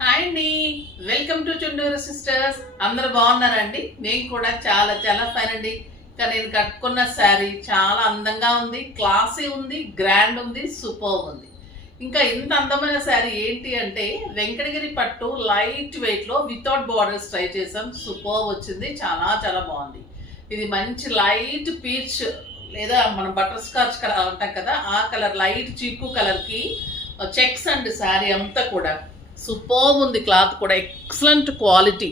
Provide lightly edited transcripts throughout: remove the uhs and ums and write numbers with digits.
Hi అండి, welcome to Chunduru sisters. అందరు బాగున్నారండి? నేను కూడా చాలా చాలా ఫైన్ అండి. ఇంకా నేను కట్టుకున్న శారీ చాలా అందంగా ఉంది, క్లాసీ ఉంది, గ్రాండ్ ఉంది, సూపర్ ఉంది. ఇంకా ఇంత అందమైన శారీ ఏంటి అంటే వెంకటగిరి పట్టు లైట్ వెయిట్ లో వితౌట్ బార్డర్స్ ట్రై చేసాం. సూపర్ వచ్చింది, చాలా చాలా బాగుంది. ఇది మంచి లైట్ పీచ్ లేదా మనం బటర్ స్కాచ్ కలర్ అంటాం కదా, ఆ కలర్ లైట్ చీకు కలర్ కి చెక్స్ అండ్ శారీ అంతా కూడా సూపర్ ఉంది. క్లాత్ కూడా ఎక్సలెంట్ క్వాలిటీ,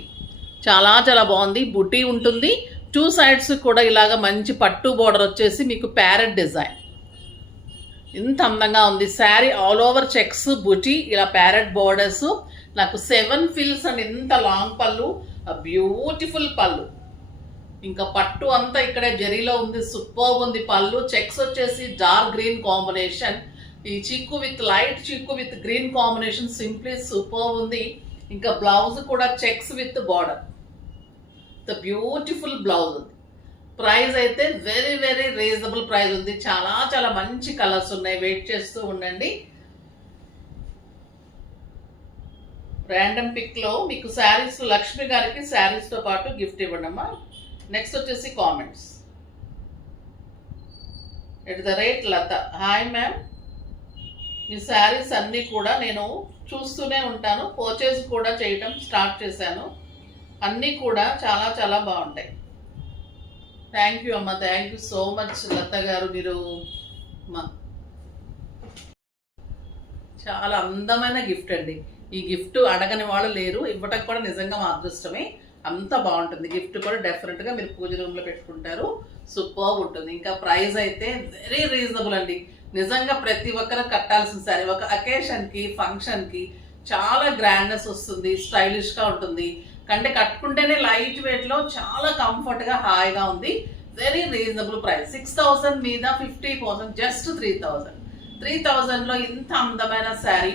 చాలా చాలా బాగుంది. బుటీ ఉంటుంది, టూ సైడ్స్ కూడా ఇలాగ మంచి పట్టు బోర్డర్ వచ్చేసి మీకు ప్యారెట్ డిజైన్. ఇంత అందంగా ఉంది శారీ. ఆల్ ఓవర్ చెక్స్, బుటీ, ఇలా ప్యారెట్ బోర్డర్స్. నాకు 7 ఫిల్స్ అండ్ ఇంత లాంగ్ పళ్ళు, బ్యూటిఫుల్ పళ్ళు. ఇంకా పట్టు అంతా ఇక్కడే జరీలో ఉంది, సూపర్ ఉంది. పళ్ళు చెక్స్ వచ్చేసి డార్క్ గ్రీన్ కాంబినేషన్. ఈ చిక్కు విత్ లైట్ చిక్కు with green combination simply super ఉంది. ఇంకా బ్లౌజ్ కూడా checks with border, the beautiful blouse ఉంది. ప్రైస్ అయితే వెరీ వెరీ రీజనబుల్ ప్రైస్ ఉంది. చాలా చాలా మంచి కలర్స్ ఉన్నాయి, వెయిట్ చేస్తూ ఉండండి. ర్యాండమ్ పిక్ లో మీకు శారీస్, లక్ష్మి గారికి శారీస్ తో పాటు గిఫ్ట్ ఇవ్వండి అమ్మా. నెక్స్ట్ వచ్చేసి కామెంట్స్. @లత, హాయ్ మ్యామ్, ఈ శారీస్ అన్నీ కూడా నేను చూస్తూనే ఉంటాను, పర్చేజ్ కూడా చేయటం స్టార్ట్ చేశాను. అన్నీ కూడా చాలా చాలా బాగుంటాయి. థ్యాంక్ యూ అమ్మ, థ్యాంక్ యూ సో మచ్ లత గారు. మీరు చాలా అందమైన గిఫ్ట్ అండి. ఈ గిఫ్ట్ అడగని వాళ్ళు లేరు, ఇవ్వటం కూడా నిజంగా మా అదృష్టమే. అంత బాగుంటుంది గిఫ్ట్ కూడా. డెఫినెట్గా మీరు పూజ రూమ్లో పెట్టుకుంటారు, సూపర్ ఉంటుంది. ఇంకా ప్రైస్ అయితే వెరీ రీజనబుల్ అండి. నిజంగా ప్రతి ఒక్కరు కట్టాల్సిన సారీ. ఒక అకేషన్కి, ఫంక్షన్కి చాలా గ్రాండ్నెస్ వస్తుంది, స్టైలిష్గా ఉంటుంది. కంటే కట్టుకుంటేనే లైట్ వెయిట్లో చాలా కంఫర్ట్గా హాయిగా ఉంది. Very reasonable price. 6,000 మీద 50%, జస్ట్ 3,000. 3,000లో ఇంత అందమైన శారీ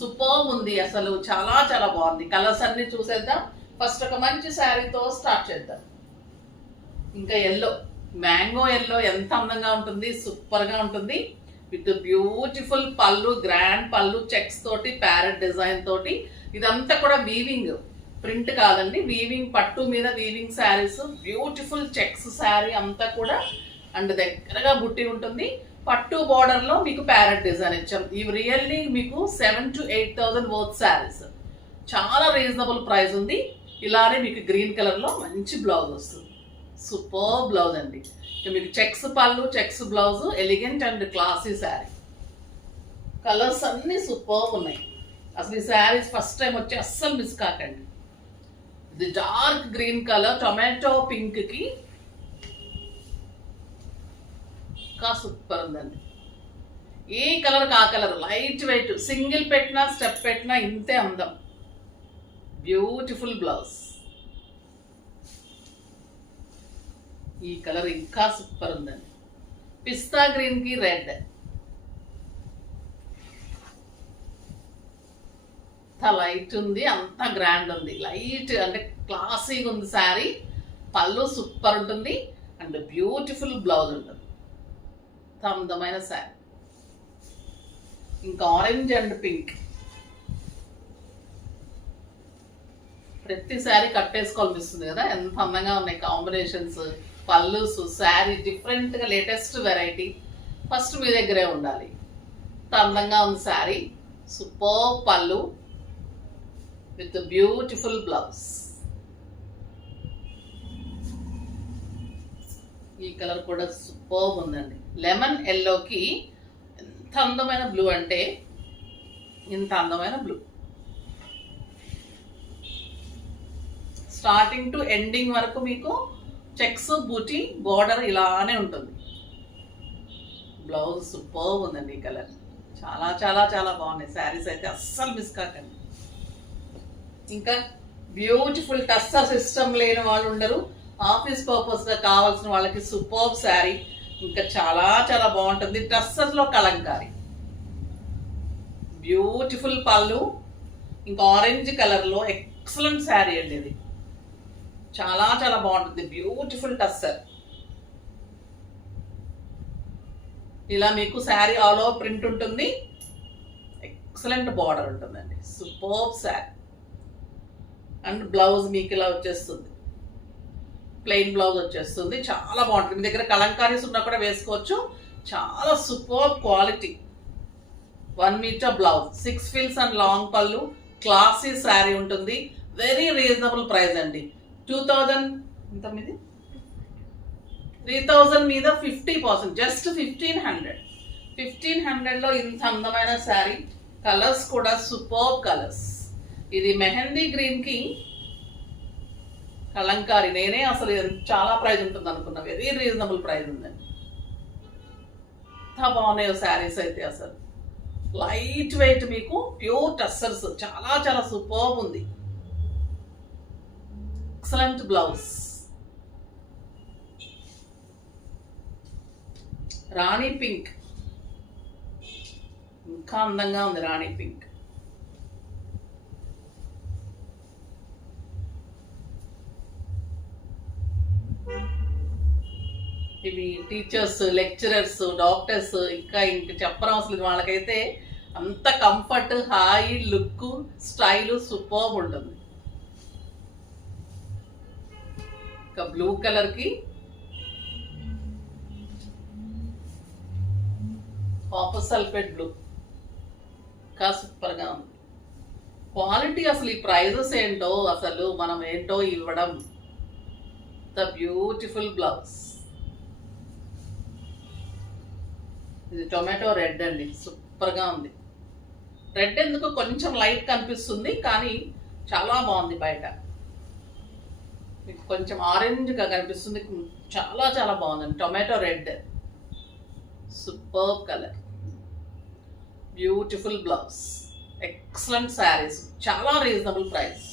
సూపర్ ఉంది. అసలు చాలా చాలా బాగుంది. కలర్స్ అన్ని చూసేద్దాం. ఫస్ట్ ఒక మంచి శారీతో స్టార్ట్ చేద్దాం. ఇంకా ఎల్లో, మ్యాంగో ఎల్లో ఎంత అందంగా ఉంటుంది, సూపర్గా ఉంటుంది. విత్ బ్యూటిఫుల్ పళ్ళు, గ్రాండ్ పళ్ళు, చెక్స్ తోటి, ప్యారెట్ డిజైన్ తోటి. ఇదంతా కూడా వీవింగ్, ప్రింట్ కాదండి, వీవింగ్. పట్టు మీద weaving saris, beautiful checks sari అంతా కూడా. అండ్ దగ్గరగా బుట్టి ఉంటుంది. పట్టు బార్డర్ లో మీకు ప్యారెట్ డిజైన్ ఇచ్చాం. ఇవి రియల్లీ మీకు 7,000 to 8,000 వర్త్ శారీస్. చాలా రీజనబుల్ ప్రైస్ ఉంది. ఇలానే మీకు గ్రీన్ కలర్ లో మంచి బ్లౌజ్ వస్తుంది, సూపర్ బ్లౌజ్ అండి. మీకు చెక్స్ పళ్ళు, checks blouse, elegant and classy sari. Colours అన్ని సూపర్ ఉన్నాయి. అసలు ఈ శారీస్ ఫస్ట్ టైం వచ్చి అస్సలు మిస్ కాకండి. ఇది dark green colour, tomato pink కి ఇంకా సూపర్ ఉందండి. ఏ కలర్ కా కలర్, లైట్ వెయిట్, సింగిల్ పెట్టినా స్టెప్ పెట్టినా ఇంతే అందం. Beautiful blouse. ఈ కలర్ ఇంకా సూపర్ ఉందండి. పిస్తా గ్రీన్ కి రెడ్, అంత లైట్ ఉంది, అంత గ్రాండ్ ఉంది. లైట్ అంటే క్లాసీగా ఉంది శారీ. పళ్ళు సూపర్ ఉంటుంది అండ్ బ్యూటిఫుల్ బ్లౌజ్ ఉంటుంది. అందమైన శారీ. ఇంకా ఆరెంజ్ అండ్ పింక్. ప్రతి శారీ కట్టేసుకోవాలనిపిస్తుంది కదా, ఎంత అందంగా ఉన్నాయి కాంబినేషన్స్. పళ్ళు, శారీ డిఫరెంట్ గా లేటెస్ట్ వెరైటీ. ఫస్ట్ మీ దగ్గరే ఉండాలి. ఎంత అందంగా ఉంది శారీ. సూపర్ పళ్ళు విత్ బ్యూటిఫుల్ బ్లౌజ్. ఈ కలర్ కూడా సూపర్ ఉందండి. లెమన్ ఎల్లోకి ఎంత అందమైన బ్లూ అంటే ఇంత అందమైన బ్లూ. స్టార్టింగ్ టు ఎండింగ్ వరకు మీకు చెక్స్, బూటీ, బోర్డర్ ఇలానే ఉంటుంది. బ్లౌజ్ సూపర్ ఉందండి. ఈ కలర్ చాలా చాలా చాలా బాగున్నాయి శారీస్ అయితే, అస్సలు మిస్ కాకండి. ఇంకా బ్యూటిఫుల్ టస్సర్ సిస్టమ్ లేని వాళ్ళు ఉండరు. ఆఫీస్ పర్పస్ గా కావాల్సిన వాళ్ళకి సూపర్ శారీ. ఇంకా చాలా చాలా బాగుంటుంది. టస్సర్ లో కలంకారీ, బ్యూటిఫుల్ పళ్ళు, ఇంకా ఆరెంజ్ కలర్ లో ఎక్సలెంట్ శారీ అండి. ఇది చాలా చాలా బాగుంటుంది. బ్యూటిఫుల్ టస్సర్. ఇలా మీకు శారీ ఆల్ ఓవర్ ప్రింట్ ఉంటుంది, ఎక్సలెంట్ బార్డర్ ఉంటుందండి. సూపర్ శారీ. అండ్ బ్లౌజ్ మీకు ఇలా వచ్చేస్తుంది, ప్లెయిన్ బ్లౌజ్ వచ్చేస్తుంది. చాలా బాగుంటుంది. మీ దగ్గర కలంకారీస్ ఉన్నా కూడా వేసుకోవచ్చు. చాలా సూపర్ క్వాలిటీ. 1 మీటర్ బ్లౌజ్, 6 ఫీల్స్ అండ్ లాంగ్ పళ్ళు, క్లాసీ శారీ ఉంటుంది. వెరీ రీజనబుల్ ప్రైస్ అండి. 2000 ఎంత మీది 3000 మీద 50%, జస్ట్ 1500లో ఇంత అందమైన శారీ. కలర్స్ కూడా సూపర్ కలర్స్. ఇది మెహందీ గ్రీన్ కి కలంకారీ. నేనే అసలు చాలా ప్రైస్ ఉంటుంది అనుకున్నా, వెరీ రీజనబుల్ ప్రైస్ ఉందండి. ఎంత బాగున్నాయో శారీస్ అయితే, అసలు లైట్ వెయిట్, మీకు ప్యూర్ టస్సర్స్, చాలా చాలా సూపర్ ఉంది. Excellent blouse. రాణి పింక్, ఇంకా అందంగా ఉంది రాణి పింక్. ఇవి టీచర్స్, లెక్చరర్స్, డాక్టర్స్, ఇంకా చెప్పడం అసలు వాళ్ళకైతే అంత కంఫర్ట్, హాయి, లుక్, స్టైల్ సూపర్ ఉంటుంది. ఇంకా బ్లూ కలర్కి కాపర్ సల్ఫేట్ బ్లూ, ఇంకా సూపర్గా ఉంది. క్వాలిటీ అసలు ఈ ప్రైజెస్ ఏంటో, అసలు మనం ఏంటో ఇవ్వడం. The beautiful blouse. ఇది టొమాటో రెడ్ అండి, సూపర్గా ఉంది. రెడ్ ఎందుకు కొంచెం లైట్ కనిపిస్తుంది, కానీ చాలా బాగుంది. బయట మీకు కొంచెం ఆరెంజ్గా కనిపిస్తుంది, చాలా చాలా బాగుందండి. Tomato red, super colour, beautiful blouse, excellent saris, చాలా రీజనబుల్ ప్రైస్.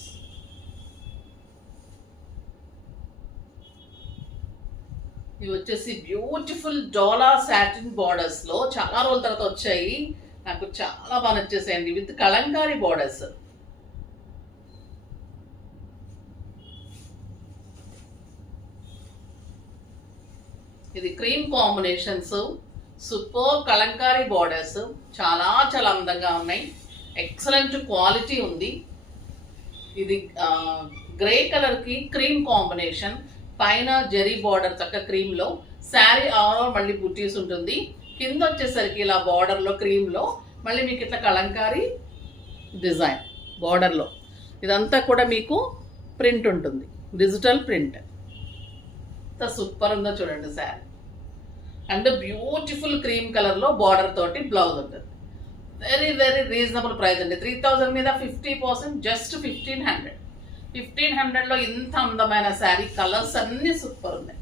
ఇవి వచ్చేసి బ్యూటిఫుల్ డోలా సాటిన్ బార్డర్స్ లో చాలా రోజుల తర్వాత వచ్చాయి. నాకు చాలా బాగా నచ్చేసాయండి, విత్ కలంకారీ బార్డర్స్. ఇది cream combinations, super Kalamkari borders, చాలా చాలా అందంగా ఉన్నాయి. ఎక్సలెంట్ క్వాలిటీ ఉంది. ఇది గ్రే కలర్ కి క్రీమ్ కాంబినేషన్, పైన జెరీ బార్డర్ చక్క క్రీమ్ లో, శారీ ఆల్ మళ్ళీ బుట్టీస్ ఉంటుంది. కింద వచ్చేసరికి ఇలా బార్డర్ లో క్రీమ్ లో మళ్ళీ మీకు ఇట్లా కలంకారీ డిజైన్ బార్డర్ లో. ఇదంతా కూడా మీకు ప్రింట్ ఉంటుంది, డిజిటల్ ప్రింట్. ఎంత సూపర్ ఉందో చూడండి sari. And beautiful cream colour లో బార్డర్ తోటి బ్లౌజ్ ఉంటుంది. వెరీ వెరీ రీజనబుల్ ప్రైస్ అండి. 3000 మీద 50%, జస్ట్ 1500. 1500లో ఇంత అందమైన శారీ. కలర్స్ అన్ని సూపర్ ఉన్నాయి.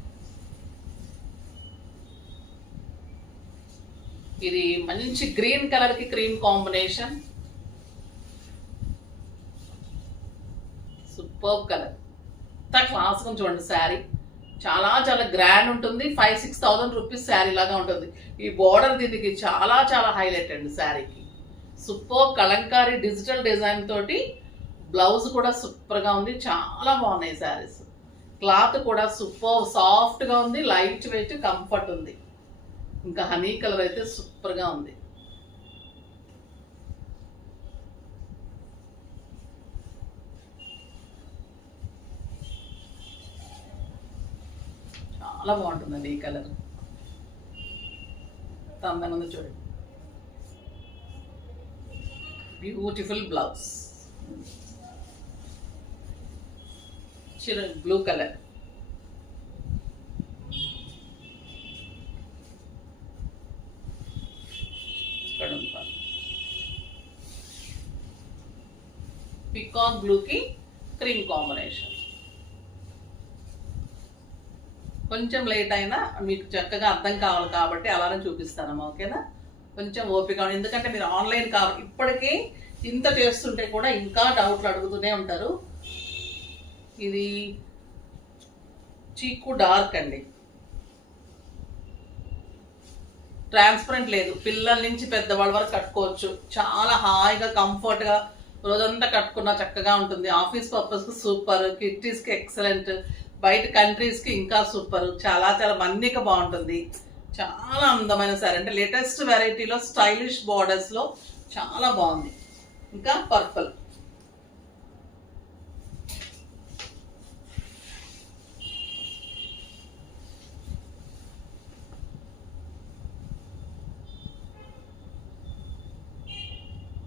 ఇది మంచి గ్రీన్ కలర్ కి క్రీమ్ కాంబినేషన్, సూపర్ కలర్. ఇంత క్లాస్ గా చూడండి శారీ, చాలా చాలా గ్రాండ్ ఉంటుంది. 5-6,000 రూపీస్ శారీ లాగా ఉంటుంది. ఈ బార్డర్ దీనికి చాలా చాలా హైలైట్ అండి శారీకి. సూపర్ కలంకారీ డిజిటల్ డిజైన్ తోటి బ్లౌజ్ కూడా సూపర్ గా ఉంది. చాలా బాగున్నాయి శారీస్. క్లాత్ కూడా సూపర్ సాఫ్ట్ గా ఉంది, లైట్ వెయిట్, కంఫర్ట్ ఉంది. ఇంకా హనీ కలర్ అయితే సూపర్ గా ఉంది. చాలా బాగుంటుందండి ఈ కలర్. అందంగా ఉంది చూడండి. Beautiful blouse, blue colour. Peacock blue కి క్రీమ్ కాంబినేషన్. కొంచెం లేట్ అయినా మీకు చక్కగా అర్థం కావాలి కాబట్టి అలానే చూపిస్తానమ్మా, ఓకేనా? కొంచెం ఓపిక, ఎందుకంటే మీరు ఆన్లైన్ కావాలి. ఇప్పటికీ ఇంత చేస్తుంటే కూడా ఇంకా డౌట్లు అడుగుతూనే ఉంటారు. ఇది చీకు డార్క్ అండి, ట్రాన్స్పరెంట్ లేదు. పిల్లల నుంచి పెద్దవాళ్ళ వరకు కట్టుకోవచ్చు. చాలా హాయిగా కంఫర్ట్గా రోజంతా కట్టుకున్నా చక్కగా ఉంటుంది. ఆఫీస్ పర్పస్కి సూపర్, కిట్టీస్కి ఎక్సలెంట్, బయట కంట్రీస్కి ఇంకా సూపర్. చాలా చాలా మన్నిక బాగుంటుంది. చాలా అందమైన సారీ, అంటే లేటెస్ట్ వెరైటీలో స్టైలిష్ బార్డర్స్లో చాలా బాగుంది. ఇంకా పర్పుల్,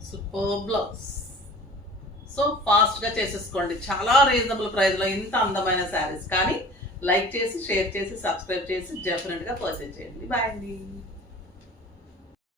సూపర్ బ్లౌజ్. సో ఫాస్ట్గా చేసేసుకోండి, చాలా రీజనబుల్ ప్రైస్లో ఇంత అందమైన శారీస్. కానీ లైక్ చేసి, షేర్ చేసి, సబ్స్క్రైబ్ చేసి డెఫినెట్గా పర్చేజ్ చేయండి. బాయ్ అండి.